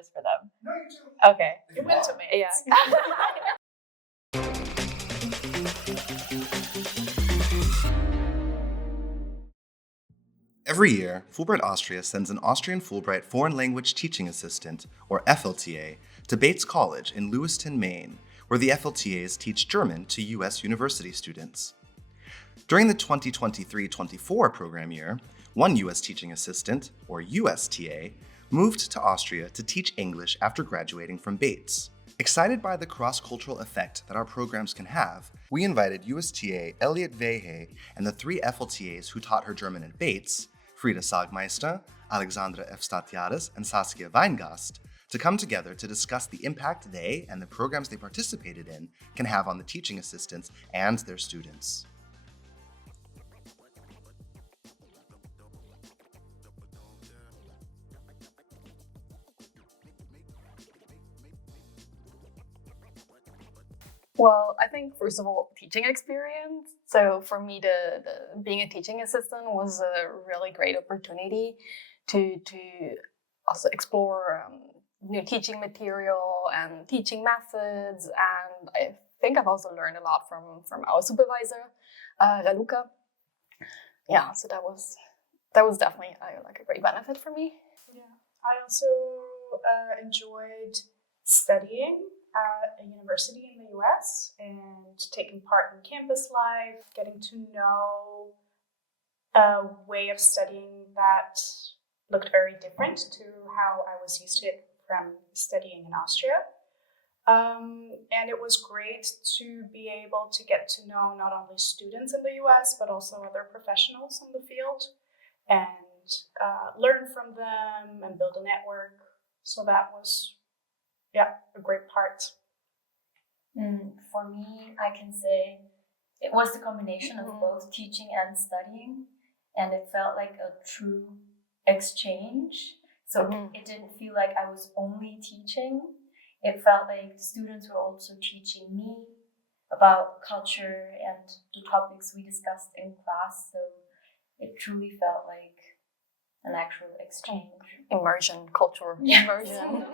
just for them? No, you too. Okay. You went to Maine. Yeah. Every year, Fulbright Austria sends an Austrian Fulbright Foreign Language Teaching Assistant, or FLTA, to Bates College in Lewiston, Maine, where the FLTAs teach German to U.S. university students. During the 2023-24 program year, one U.S. teaching assistant, or USTA, moved to Austria to teach English after graduating from Bates. Excited by the cross-cultural effect that our programs can have, we invited USTA Elliott Vahey and the 3 FLTAs who taught her German at Bates, Frida Sagmeister, Alexandra Efstathiades, and Saskia Weingast, to come together to discuss the impact they and the programs they participated in can have on the teaching assistants and their students. Well, I think first of all, teaching experience. So for me, the being a teaching assistant was a really great opportunity to also explore new teaching material and teaching methods. And I think I've also learned a lot from our supervisor, Raluca. Yeah, so that was definitely like a great benefit for me. Yeah, I also enjoyed studying at a university in the US and taking part in campus life, getting to know a way of studying that looked very different to how I was used to it from studying in Austria. And it was great to be able to get to know not only students in the US, but also other professionals in the field and learn from them and build a network. So that was, a great part. For me, I can say it was the combination of both teaching and studying, and it felt like a true exchange. So it didn't feel like I was only teaching. It felt like the students were also teaching me about culture and the topics we discussed in class. So it truly felt like an actual exchange. Immersion, cultural immersion.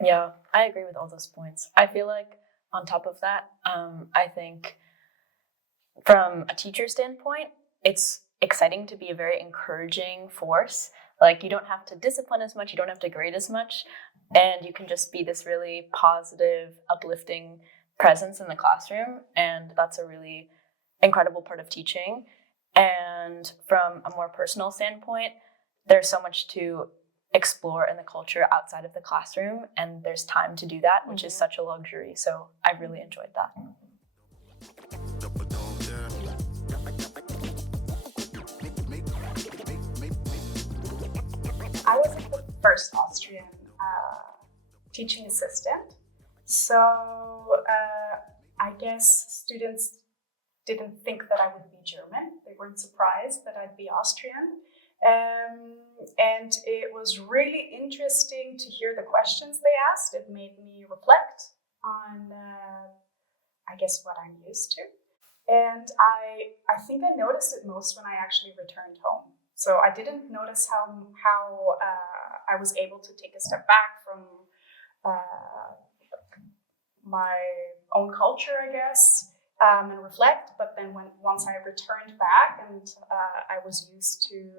Yeah, I agree with all those points. I feel like on top of that, I think from a teacher standpoint, it's exciting to be a very encouraging force. Like, you don't have to discipline as much, you don't have to grade as much, and you can just be this really positive, uplifting presence in the classroom, and that's a really incredible part of teaching. And from a more personal standpoint, there's so much to explore in the culture outside of the classroom, and there's time to do that, which is such a luxury. So I really enjoyed that. I wasn't the first Austrian teaching assistant, so I guess students didn't think that I would be German. They weren't surprised that I'd be Austrian. And it was really interesting to hear the questions they asked. It made me reflect on, I guess, what I'm used to. And I think I noticed it most when I actually returned home. So I didn't notice how I was able to take a step back from my own culture, I guess, and reflect. But then once I returned back and I was used to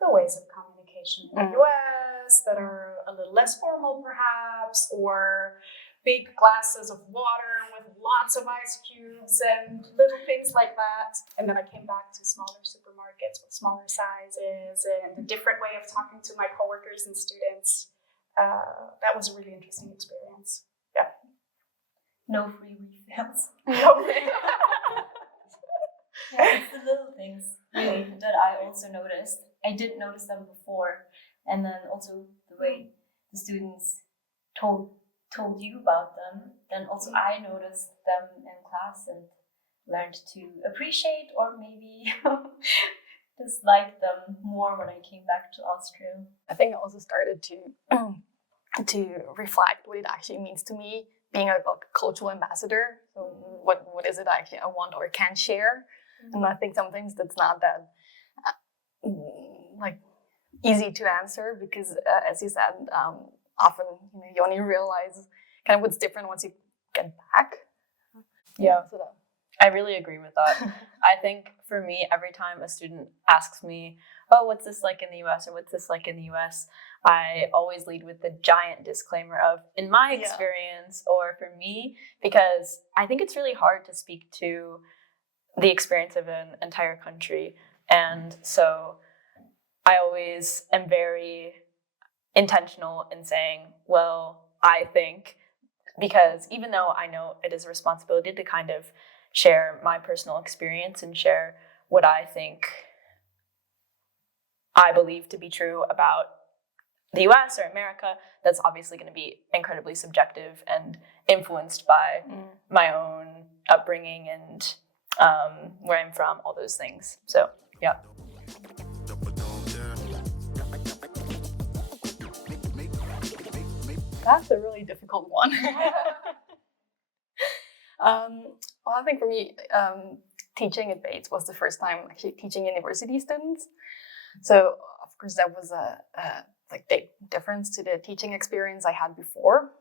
the ways of communication in the US that are a little less formal perhaps, or big glasses of water with lots of ice cubes and little things like that. And then I came back to smaller supermarkets with smaller sizes and a different way of talking to my coworkers and students. That was a really interesting experience. Yeah. No free refills. No. Yeah, it's the little things really that I also noticed. I did notice them before, and then also the way the students told you about them. Then also I noticed them in class and learned to appreciate or maybe dislike them more when I came back to Austria. I think I also started to reflect what it actually means to me being a cultural ambassador. So what is it actually I want or can share? And I think sometimes that's not that easy to answer because, as you said, often you only realize kind of what's different once you get back. Yeah. So that, I really agree with that. I think for me, every time a student asks me, oh, what's this like in the US or what's this like in the US, I always lead with the giant disclaimer of, in my experience or for me, because I think it's really hard to speak to the experience of an entire country. And so I always am very intentional in saying, well, I think, because even though I know it is a responsibility to kind of share my personal experience and share what I think I believe to be true about the US or America, that's obviously going to be incredibly subjective and influenced by my own upbringing and where I'm from, all those things. So, yeah. That's a really difficult one. Well, I think for me, teaching at Bates was the first time actually teaching university students. So, of course, that was a big difference to the teaching experience I had before.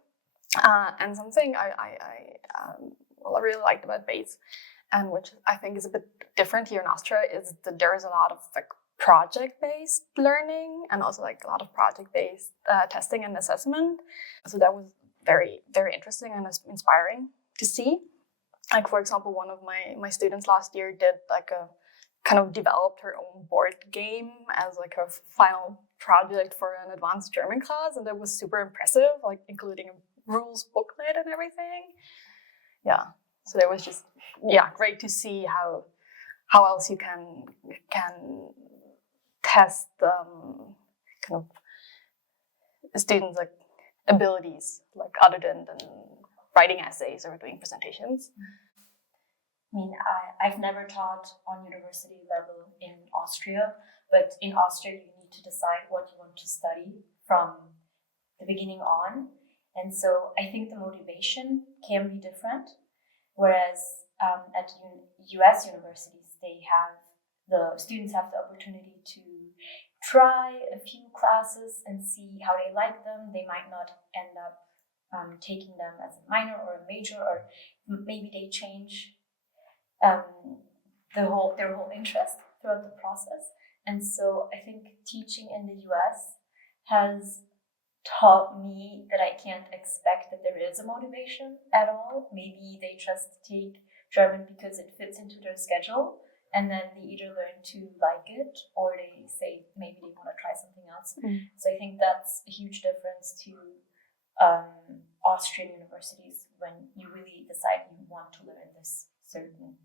And something I really liked about Bates, and which I think is a bit different here in Austria, is that there's a lot of project-based learning and also a lot of project-based testing and assessment. So that was very, very interesting and inspiring to see. For example, one of my students last year did a kind of developed her own board game as a final project for an advanced German class, and that was super impressive, including a rules booklet and everything. Yeah, so that was just great to see how else you can test kind of students' abilities, other than writing essays or doing presentations. I mean, I've never taught on university level in Austria, but in Austria you need to decide what you want to study from the beginning on. And so I think the motivation can be different, whereas at US universities, the students have the opportunity to try a few classes and see how they like them. They might not end up taking them as a minor or a major, or maybe they change their whole interest throughout the process. And so I think teaching in the US has taught me that I can't expect that there is a motivation at all. Maybe they just take German because it fits into their schedule, and then they either learn to like it or they say maybe they want to try something else. So I think that's a huge difference to Austrian universities when you really decide you want to learn this certain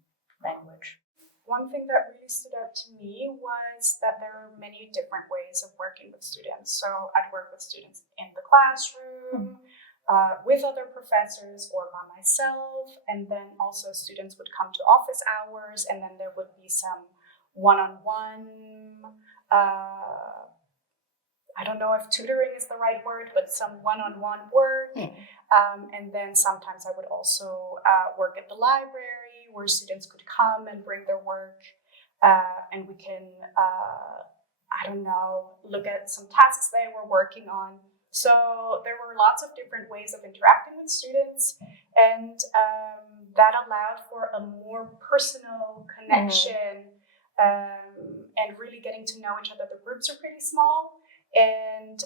language. One thing that really stood out to me was that there are many different ways of working with students. So I'd work with students in the classroom, with other professors or by myself, and then also students would come to office hours, and then there would be some one-on-one, I don't know if tutoring is the right word, but some one-on-one work. And then sometimes I would also work at the library where students could come and bring their work, and we can, look at some tasks they were working on. So there were lots of different ways of interacting with students, and that allowed for a more personal connection and really getting to know each other. The groups are pretty small, and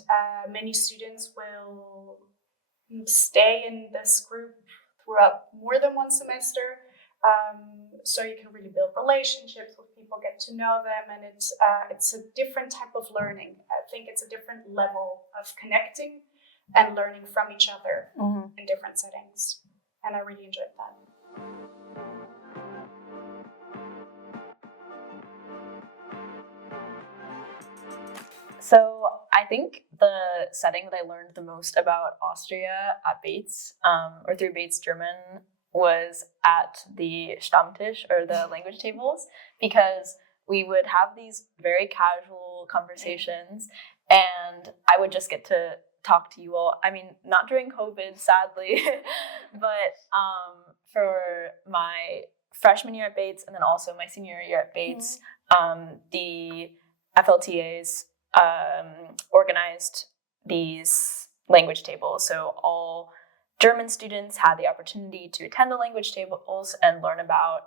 many students will stay in this group throughout more than one semester. So you can really build relationships with people, get to know them, and it's a different type of learning. I think it's a different level of connecting and learning from each other in different settings, and I really enjoyed that. So I think the setting that I learned the most about Austria at Bates, or through Bates German, was at the Stammtisch, or the language tables, because we would have these very casual conversations, and I would just get to talk to you all. I mean, not during COVID, sadly, but for my freshman year at Bates and then also my senior year at Bates, the FLTAs organized these language tables. So all German students had the opportunity to attend the language tables and learn about,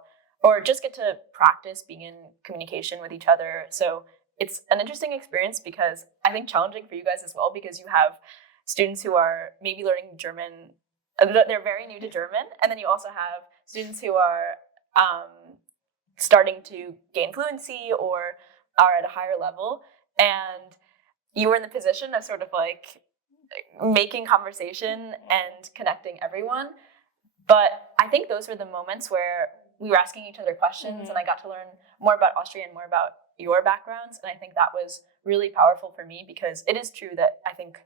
or just get to practice being in communication with each other. So it's an interesting experience because I think challenging for you guys as well, because you have students who are maybe learning German, they're very new to German, and then you also have students who are starting to gain fluency or are at a higher level, and you were in the position of sort of like making conversation and connecting everyone. But I think those were the moments where we were asking each other questions, and I got to learn more about Austria and more about your backgrounds, and I think that was really powerful for me, because it is true that I think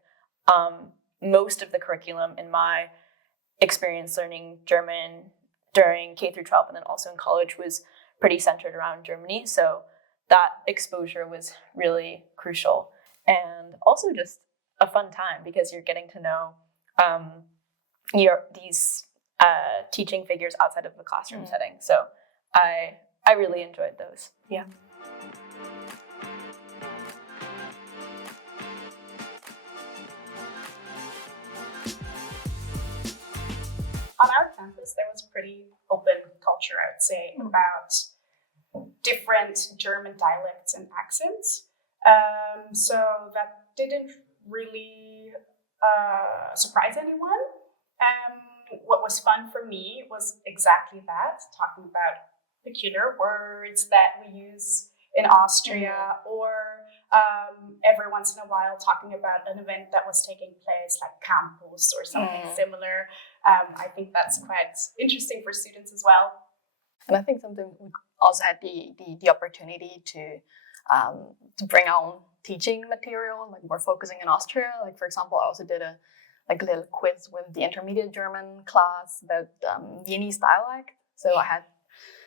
most of the curriculum in my experience learning German during K through 12 and then also in college was pretty centered around Germany. So that exposure was really crucial, and also just a fun time because you're getting to know these teaching figures outside of the classroom setting. So I really enjoyed those. Yeah. On our campus, there was pretty open culture, I would say, about different German dialects and accents. So that didn't really surprise anyone. What was fun for me was exactly that, talking about peculiar words that we use in Austria, or every once in a while talking about an event that was taking place, like campus or something similar. I think that's quite interesting for students as well. And I think something we also had the opportunity to bring our own teaching material. Like we're focusing in Austria. Like for example, I also did a little quiz with the intermediate German class about Viennese dialect. So I had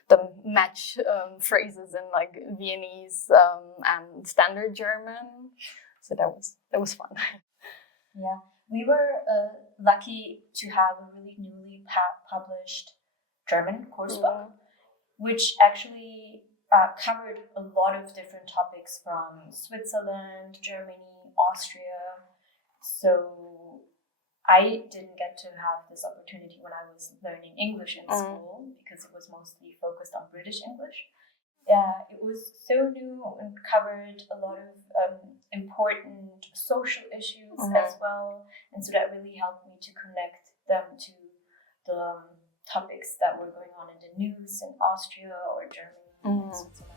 them match phrases in like Viennese and standard German. So that was fun. Yeah, we were lucky to have a really newly published German course book, which actually covered a lot of different topics from Switzerland, Germany, Austria. So I didn't get to have this opportunity when I was learning English in school, because it was mostly focused on British English. Yeah, it was so new and covered a lot of important social issues as well. And so that really helped me to connect them to the topics that were going on in the news in Austria or Germany and Switzerland.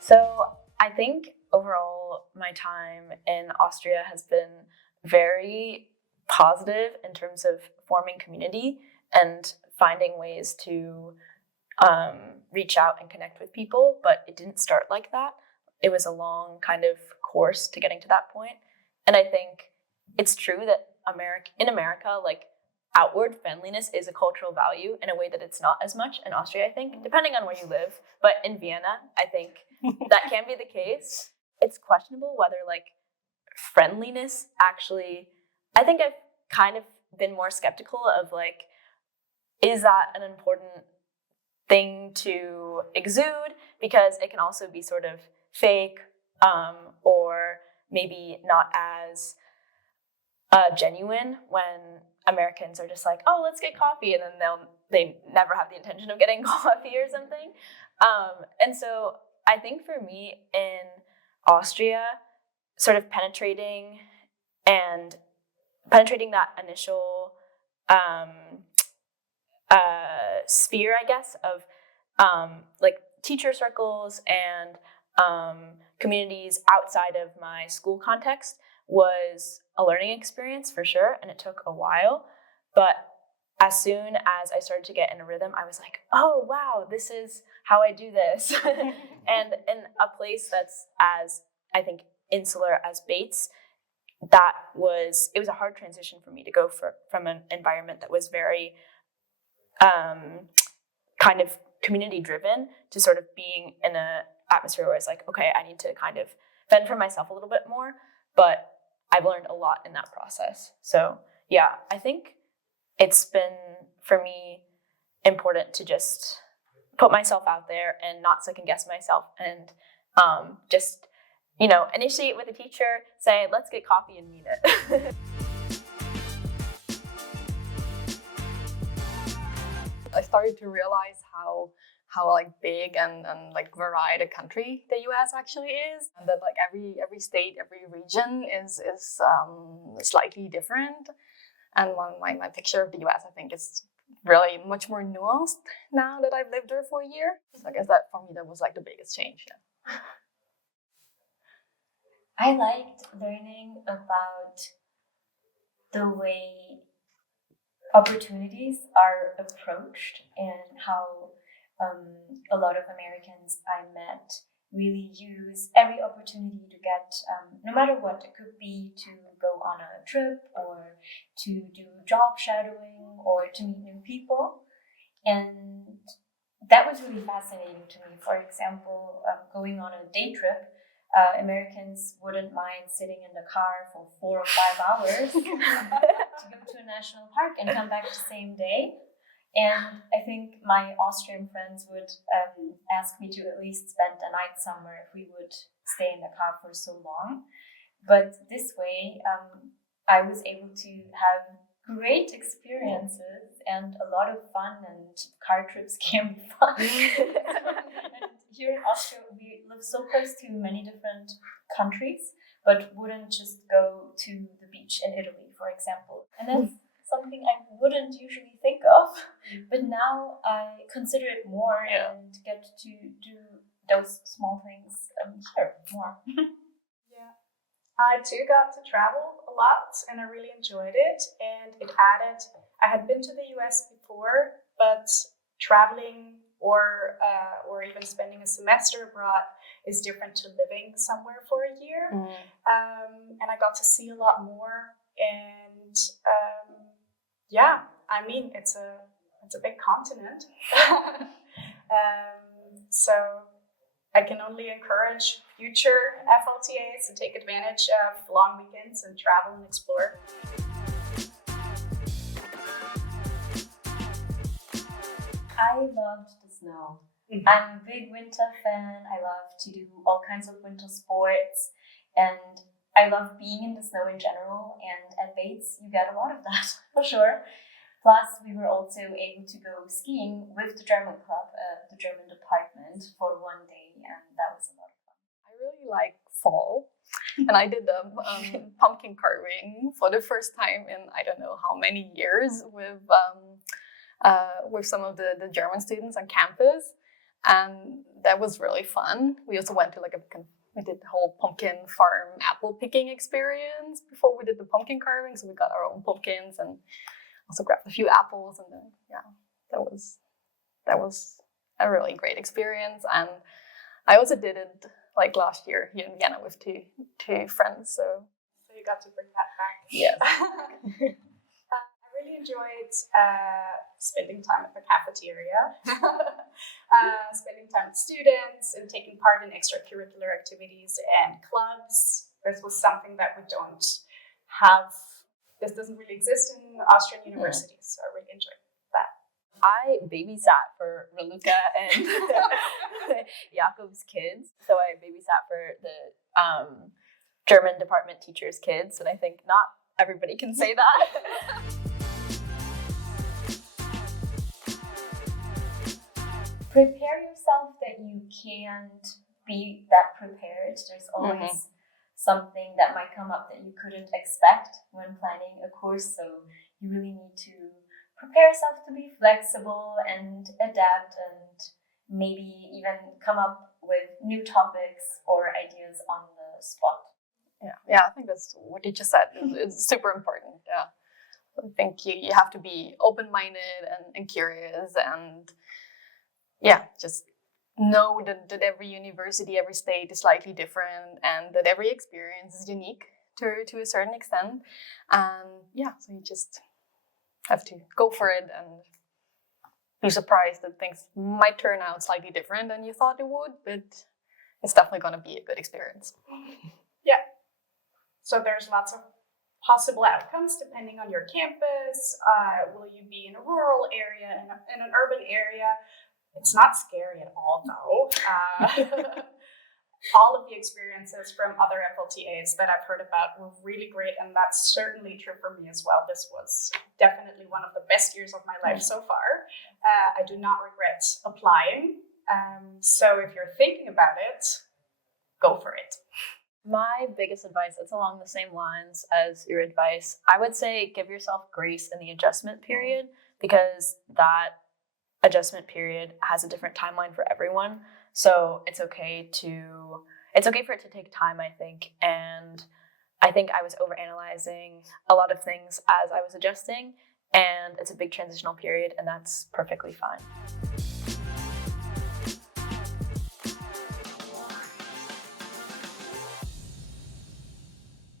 So I think overall my time in Austria has been very positive in terms of forming community and finding ways to reach out and connect with people, but it didn't start like that. It was a long kind of course to getting to that point. And I think it's true that in America, like outward friendliness is a cultural value in a way that it's not as much in Austria, I think, depending on where you live. But in Vienna, I think that can be the case. It's questionable whether like friendliness actually, I think I've kind of been more skeptical of like, is that an important thing to exude? Because it can also be sort of fake, or maybe not as genuine when Americans are just like, oh, let's get coffee, and then they never have the intention of getting coffee or something. And so I think for me in Austria, sort of penetrating that initial sphere, I guess, of like teacher circles and communities outside of my school context was a learning experience for sure, and it took a while. But as soon as I started to get in a rhythm, I was like, oh, wow, this is how I do this. And in a place that's as, I think, insular as Bates, it was a hard transition for me to go from an environment that was very kind of community driven to sort of being in an atmosphere where it's like, okay, I need to kind of fend for myself a little bit more. But I've learned a lot in that process. So yeah, I think it's been, for me, important to just put myself out there and not second guess myself, and just, initiate with a teacher, say, let's get coffee and meet it. I started to realize how like big and like varied a country the US actually is, and that like every state, every region is slightly different. And my picture of the US, I think, is really much more nuanced now that I've lived there for a year. So I guess that for me, that was like the biggest change. Yeah. I liked learning about the way opportunities are approached and how a lot of Americans I met really use every opportunity to get, no matter what, it could be to go on a trip or to do job shadowing or to meet new people. And that was really fascinating to me. For example, going on a day trip, Americans wouldn't mind sitting in the car for 4 or 5 hours to go to a national park and come back the same day. And I think my Austrian friends would ask me to at least spend a night somewhere if we would stay in the car for so long. But this way, I was able to have great experiences and a lot of fun, and car trips can be fun. And here in Austria, we live so close to many different countries, but wouldn't just go to the beach in Italy, for example. And that's something I wouldn't usually think of, but now I consider it more and get to do those small things here more. Yeah, I too got to travel a lot, and I really enjoyed it. And it added, I had been to the US before, but traveling or even spending a semester abroad is different to living somewhere for a year. And I got to see a lot more. And I mean, it's a big continent. So I can only encourage future FLTAs to take advantage of long weekends and travel and explore. I loved the snow. I'm a big winter fan. I love to do all kinds of winter sports, and I love being in the snow in general. And at Bates, you get a lot of that for sure. Plus, we were also able to go skiing with the German club, the German department, for one day, and that was a lot of fun. I really like fall, and I did the pumpkin carving for the first time in I don't know how many years with some of the German students on campus, and that was really fun. We also went to we did the whole pumpkin farm apple picking experience before we did the pumpkin carving, so we got our own pumpkins and also grabbed a few apples, and then that was a really great experience. And I also did it like last year here in Vienna with two friends. So you got to bring that back. Yes. I really enjoyed spending time at the cafeteria, spending time with students, and taking part in extracurricular activities and clubs. This was something that we don't have. This doesn't really exist in Austrian universities, so I really enjoyed that. I babysat for Raluca and Jakob's kids. So I babysat for the German department teachers' kids, and I think not everybody can say that. Prepare yourself that you can't be that prepared. There's always something that might come up that you couldn't expect when planning a course, so you really need to prepare yourself to be flexible and adapt, and maybe even come up with new topics or ideas on the spot. Yeah, I think that's what you just said is super important. Yeah, I think you have to be open-minded and curious, and just know that every university, every state is slightly different, and that every experience is unique to a certain extent. And so you just have to go for it and be surprised that things might turn out slightly different than you thought it would, but it's definitely going to be a good experience. Yeah. So there's lots of possible outcomes depending on your campus. Will you be in a rural area, in an urban area? It's not scary at all, though. All of the experiences from other FLTAs that I've heard about were really great, and that's certainly true for me as well. This was definitely one of the best years of my life so far. I do not regret applying. So if you're thinking about it, go for it. My biggest advice, it's along the same lines as your advice. I would say give yourself grace in the adjustment period, because that adjustment period has a different timeline for everyone. So it's okay for it to take time, I think. And I think I was overanalyzing a lot of things as I was adjusting, and it's a big transitional period, and that's perfectly fine.